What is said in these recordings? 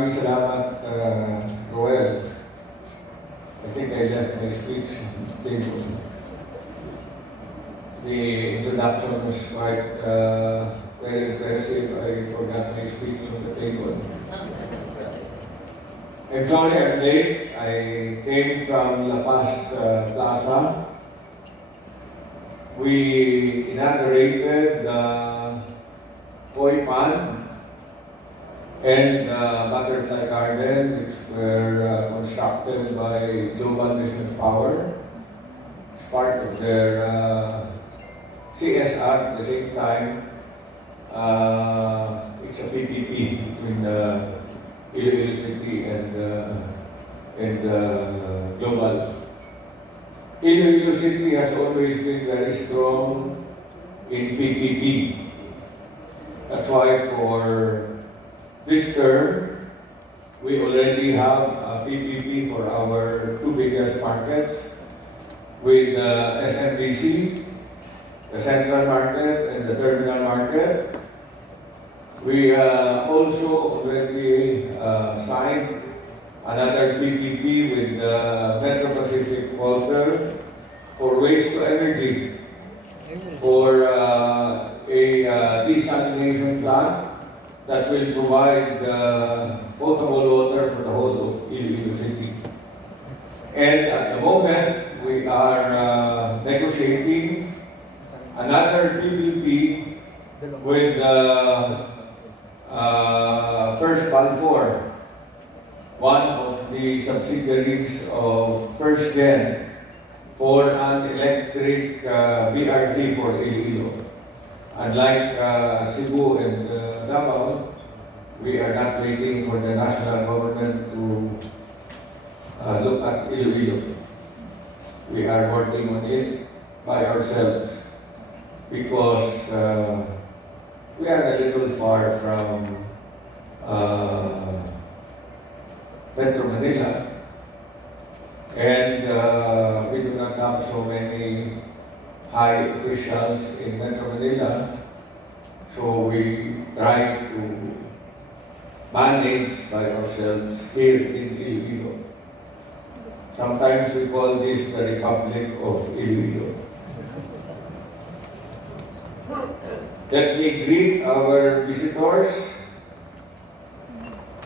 Maraming salamat, Roel. I think I left my speech table. The introduction was quite very impressive. I forgot my speech on the table. I'm sorry I'm late. I came from La Paz Plaza. We inaugurated the Koi Pond and Butterfly Garden, which were constructed by Global Business Power as part of their CSR. At the same time, it's a PPP between the Iloilo City and Global. Iloilo City has always been very strong in PPP. That's why for this term, we already have a PPP for our two biggest markets with SMBC, the Central Market and the Terminal Market. We also already signed another PPP with the Metro Pacific Water for waste to energy for a desalination plant that will provide potable water for the whole of Iloilo City. And at the moment, we are negotiating another PPP with First Balfour, one of the subsidiaries of First Gen, for an electric BRT for Iloilo. Unlike Cebu and Davao, we are not waiting for the national government to look at Iloilo. We are working on it by ourselves because we are a little far from Metro Manila, and we do not have so many high officials in Metro Manila, so we try to manage by ourselves here in Iloilo. Sometimes we call this the Republic of Iloilo. Let me greet our visitors.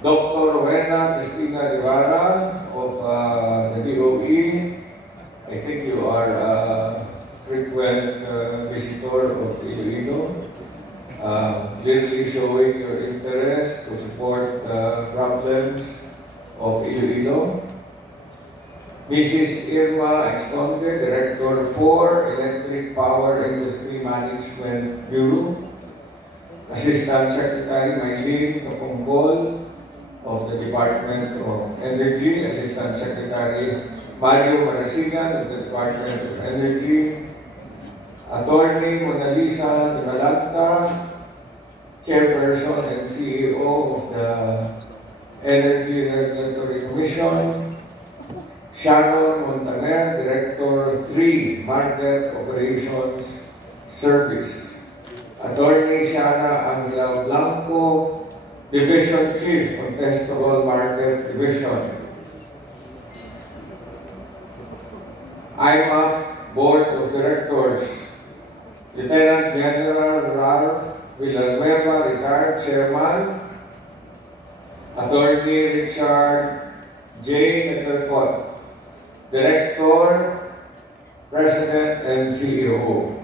Dr. Rowena Cristina Rivara of the DOE. I think you are a frequent visitor of Iloilo, clearly showing your interest to support the problems of Iloilo. Mrs. Irma Exconde, Director for Electric Power Industry Management Bureau. Assistant Secretary Maylene Kapungkol of the Department of Energy. Assistant Secretary Mario Marasigan of the Department of Energy. Attorney Mona Lisa de Valanta, Chairperson and CEO of the Energy Regulatory Commission. Sharon Montaner, Director 3, Market Operations Service. Attorney Shana Angela Blanco, Division Chief, Contestable Market Division. IEMOP Board of Directors. Lieutenant General Ralph Villanueva, Retired Chairman. Attorney Richard J. Nettercott, Director, President, and CEO.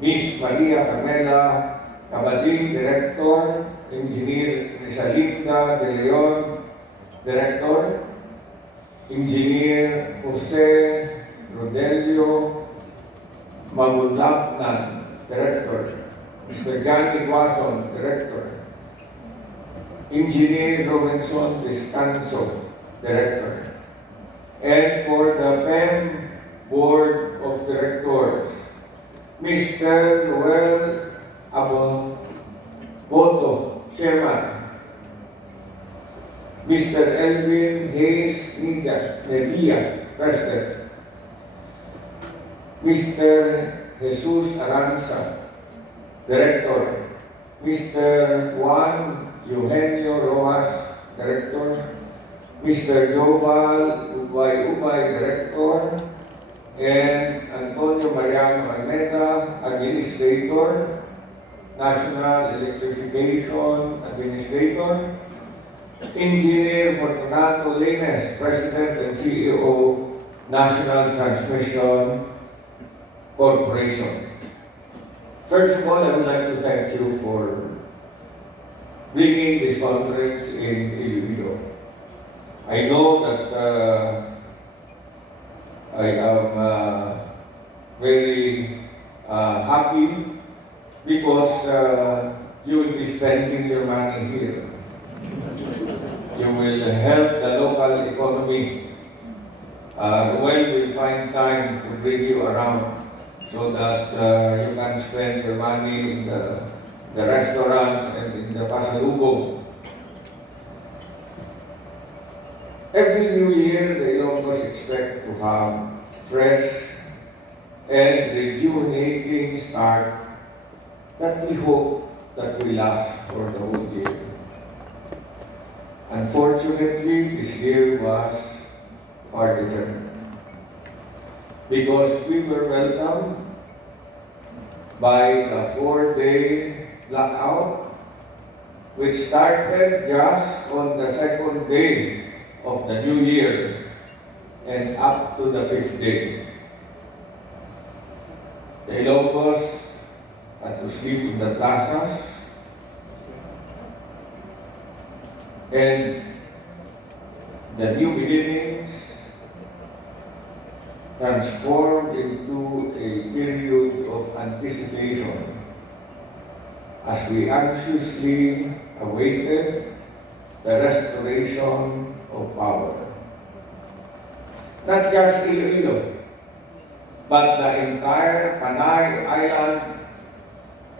Ms. Maria Carmela Cabadin, Director. Engineer Risalinda De Leon, Director. Engineer Jose Rodelio Magulapnan, Director. Mr. Gani Guason, Director. Engineer Robinson Descanso, Director. And for the PEM Board of Directors, Mr. Noel Aboboto, Chairman. Mr. Elvin Hayes Media, President. Mr. Jesus Aranza, Director. Mr. Juan Eugenio Rojas, Director, Mr. Jobal Ubay, Director, and Antonio Mariano Almeida, Administrator, National Electrification Administrator, Engineer Fortunato Lines, President and CEO, National Transmission Corporation. First of all, I would like to thank you for bringing this conference in Iloilo. I know that I am very happy because you will be spending your money here. You will help the local economy. Well, we'll find time to bring you around so that you can spend your money in the restaurants and in the pasalubong. Every new year, the Ilonggos expect to have fresh and rejuvenating start that we hope that will last for the whole year. Unfortunately, this year was far different because we were welcomed by the 4-day blackout, which started just on the 2nd day of the new year and up to the 5th day. The Ilonggos had to sleep in the plazas, and the new beginnings transformed into a period of anticipation as we anxiously awaited the restoration of power. Not just Iloilo, but the entire Panay Island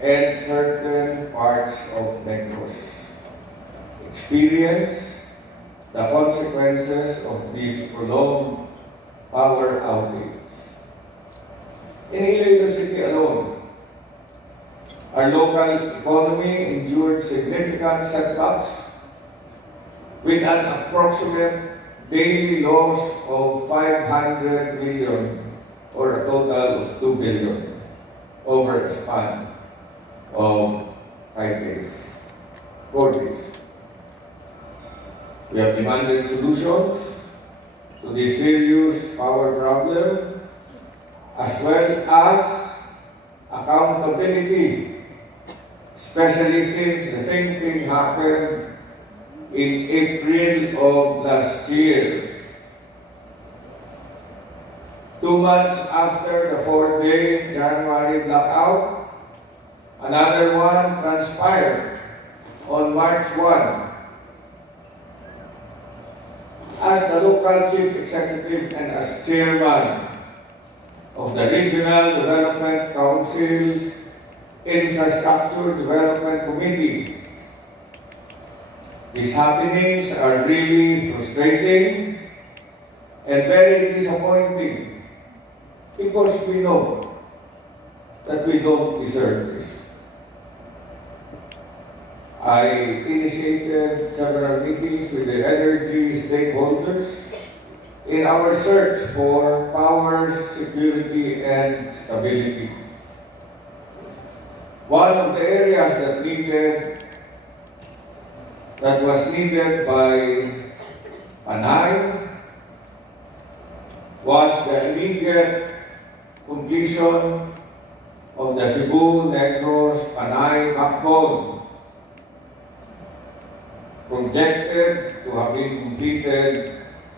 and certain parts of Negros experience the consequences of this prolonged power outage. In Iloilo City alone, our local economy endured significant setbacks with an approximate daily loss of 500 million or a total of 2 billion over a span of 5 days, 4 days. We have demanded solutions to this serious power problem as well as accountability, especially since the same thing happened in April of last year. 2 months after the 4-day January blackout, another one transpired on March 1. As the local chief executive and as chairman of the Regional Development Council Infrastructure Development Committee, these happenings are really frustrating and very disappointing because we know that we don't deserve this. I initiated several meetings with the energy stakeholders in our search for power security and stability. One of the areas that was needed by Panay was the immediate completion of the Cebu, Negros, Panay backbone, projected to have been completed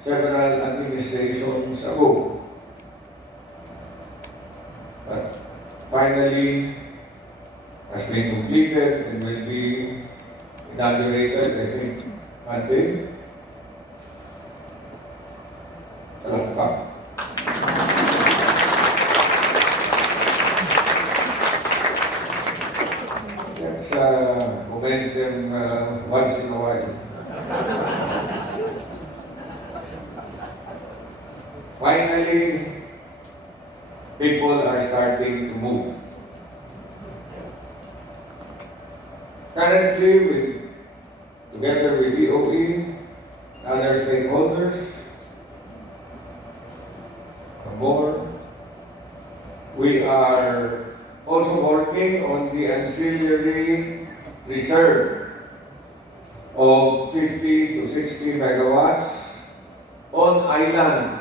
several administrations ago. But finally has been completed and will be inaugurated, I think, Monday. Palakpak. Let's commend them once in a while. Finally, people are starting to move. Currently, together with DOE, other stakeholders, more, we are also working on the ancillary reserve of 50 to 60 megawatts on island.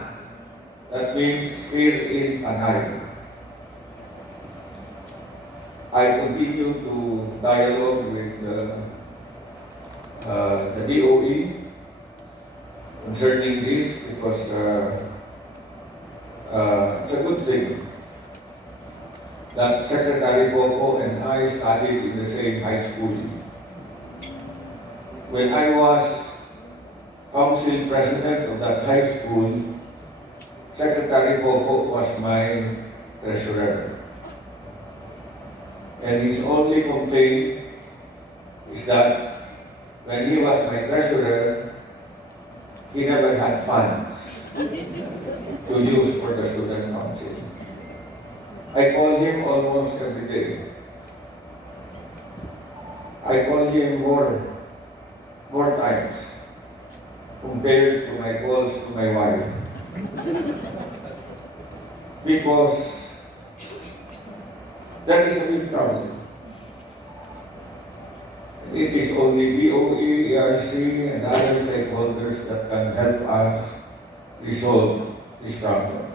That means here in Panay. I continue to dialogue with the DOE concerning this because it's a good thing that Secretary Popo and I studied in the same high school. When I was council president of that high school, Secretary Popo was my treasurer. And his only complaint is that when he was my treasurer, he never had funds to use for the student council. I call him almost every day. I call him more times compared to my calls to my wife. Because there is a big problem. It is only DOE, ERC, and other stakeholders that can help us resolve this problem.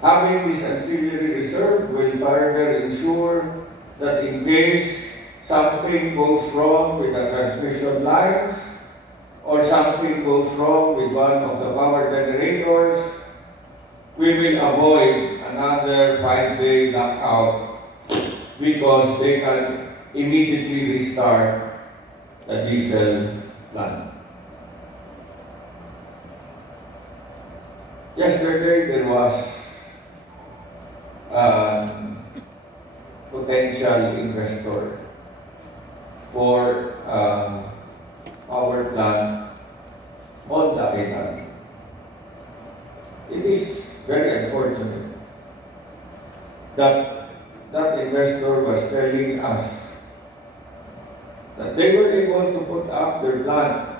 Having this ancillary reserve will further ensure that in case something goes wrong with the transmission lines or something goes wrong with one of the power generators, we will avoid another 5-day blackout because they can immediately restart the diesel plant. Yesterday there was potential investor for power plant on the island. It is very unfortunate that that investor was telling us that they were able to put up their plant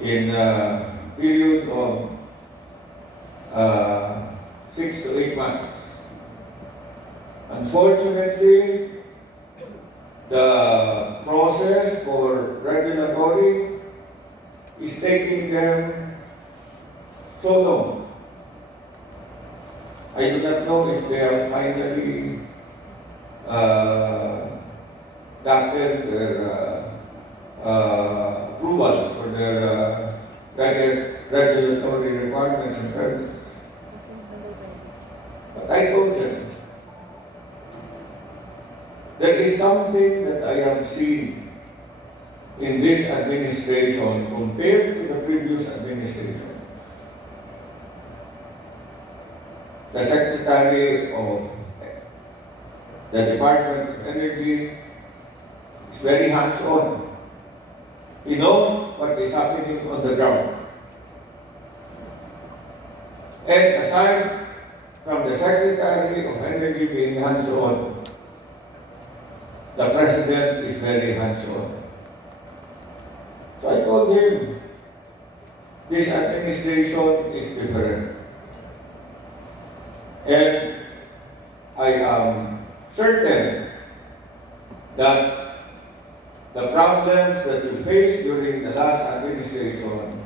in a period of 6 to 8 months. Unfortunately, the process for regulatory is taking them so long. I do not know if they have finally gotten their approvals for their regulatory requirements and permits. But I told them, there is something that I have seen in this administration compared to the previous administration. The Secretary of the Department of Energy is very hands-on. He knows what is happening on the ground. And aside from the Secretary of Energy being hands-on, the President is very hands-on. So I told him, this administration is different. And I am certain that the problems that you faced during the last administration,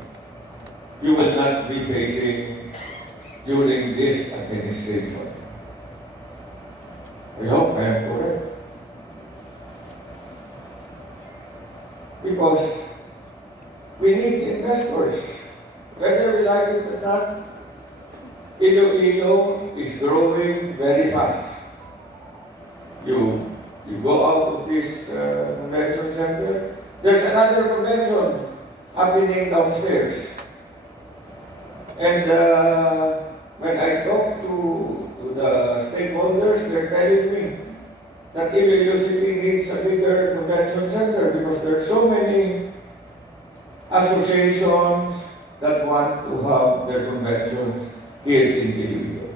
you will not be facing during this administration. I hope I am correct. Because we need investors, whether we like it or not. Iloilo is growing very fast. You go out of this convention center, there's another convention happening downstairs. And when I talk to the stakeholders, they're telling me that Iloilo City needs a bigger convention center because there are so many associations that want to have their conventions here in Iloilo.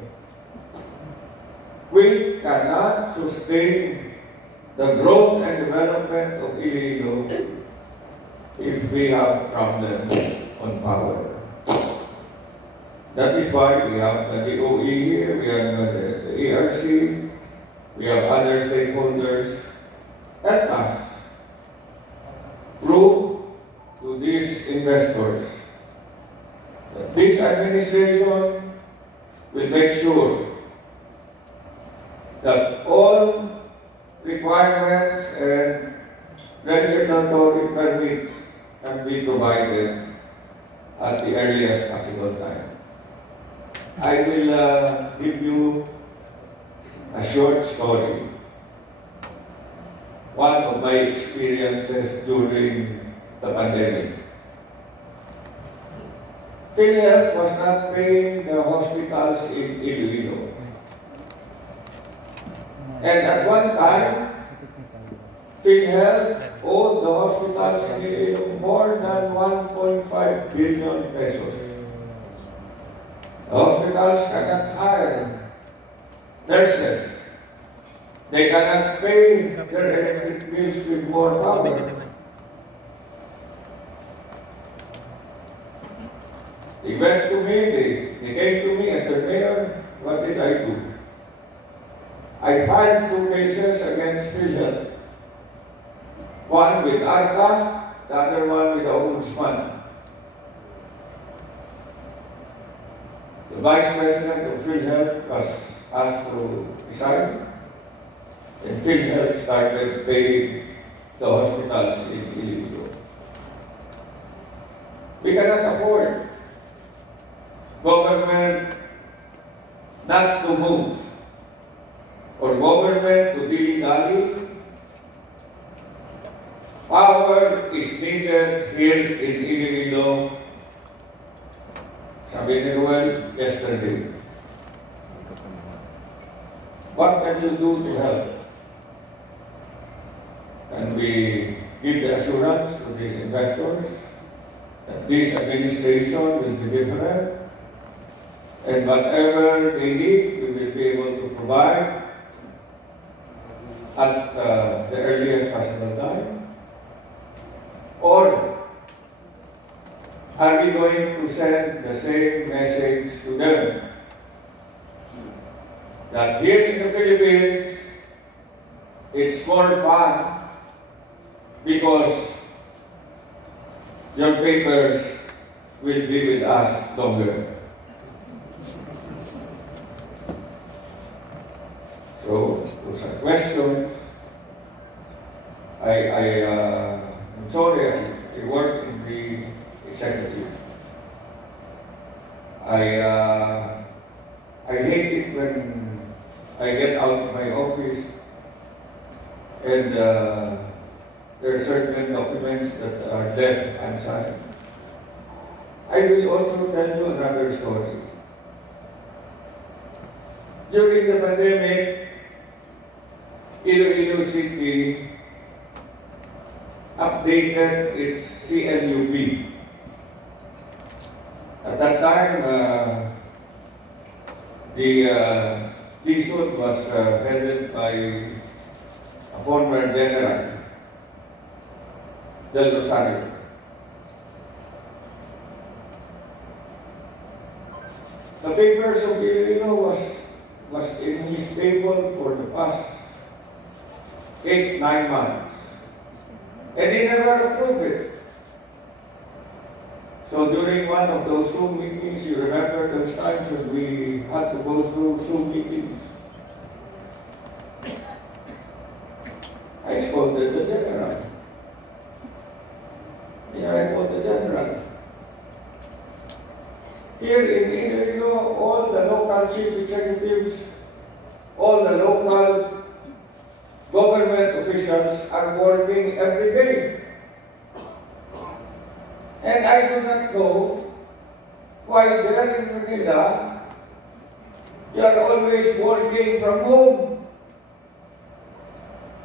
We cannot sustain the growth and development of Iloilo if we have problems on power. That is why we have the DOE here, we have the ARC, we have other stakeholders. Help us prove to these investors that this administration will make sure that all requirements and regulatory permits can be provided at the earliest possible time. I will give you a short story. One of my experiences during the pandemic. PhilHealth was not paying the hospitals in Iloilo. And at one time, PhilHealth owed the hospitals in Iloilo more than 1.5 billion pesos. The hospitals cannot hire nurses. They cannot pay their electric bills with more power. They went to me, they came to me as the mayor. What did I do? I filed 2 cases against PhilHealth. One with ARCA, the other one with the Ombudsman. The Vice President of PhilHealth was asked to resign, and PhilHealth started paying the hospitals in Iloilo. We cannot afford government not to move or government to dilly-dally. Power is needed here in Iloilo. Sabi ni Noel yesterday. What can you do to help? Can we give the assurance to these investors that this administration will be different, and whatever they need, we will be able to provide at the earliest possible time? Or are we going to send the same message to them that here in the Philippines, it's more fun because your papers will be with us longer? So, those are questions. I'm sorry, I work in the executive. I hate it when I get out of my office and there are certain documents that are left unsigned. I will also tell you another story. During the pandemic, Iloilo City updated its CLUP. At that time, the DSUD was headed by a former general, Del Rosario. The papers of Iloilo was in his table for the past 8-9 months. And he never approved it. So during one of those Zoom meetings, you remember those times when we had to go through Zoom meetings? I scolded the general. I told the general, here in Iloilo, all the local chief executives, all the local government officials are working every day. And I do not know why there in Manila, you are always working from home.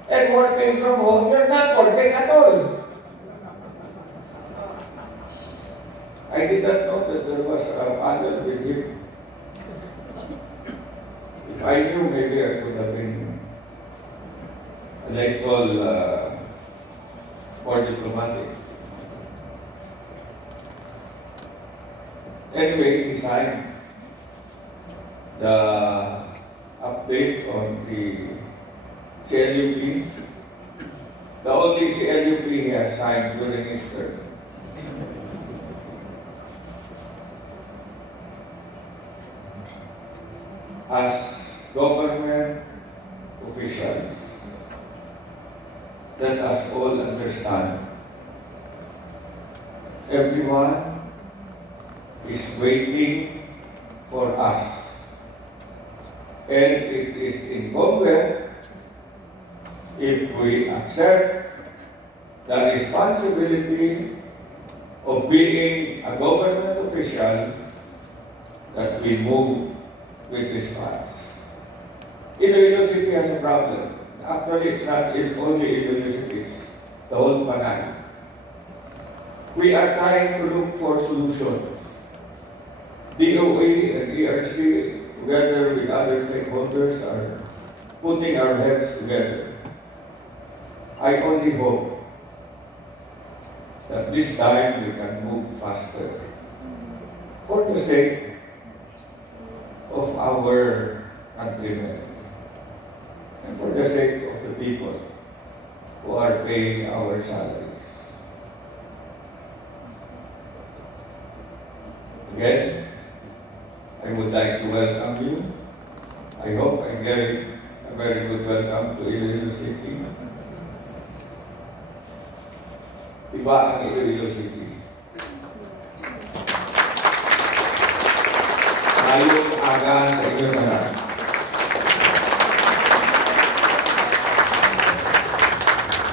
And working from home, you are not working at all. I did not know that there was a panel with him. If I knew, maybe I could have been more diplomatic. Anyway, he signed the update on the CLUP, the only CLUP he has signed during his term. As government officials, let us all understand, everyone is waiting for us. And it is incumbent, if we accept the responsibility of being a government official, that we move with this funds. Iloilo City has a problem. Actually, it's not only Iloilo City, the whole Panay. We are trying to look for solutions. DOE and ERC, together with other stakeholders, are putting our heads together. I only hope that this time we can move faster for the sake of our countrymen and for the sake of the people who are paying our salaries. Again, I would like to welcome you. I hope I gave a very good welcome to Iloilo City. Iba ang Iloilo City. Ngayong aga sa inyo na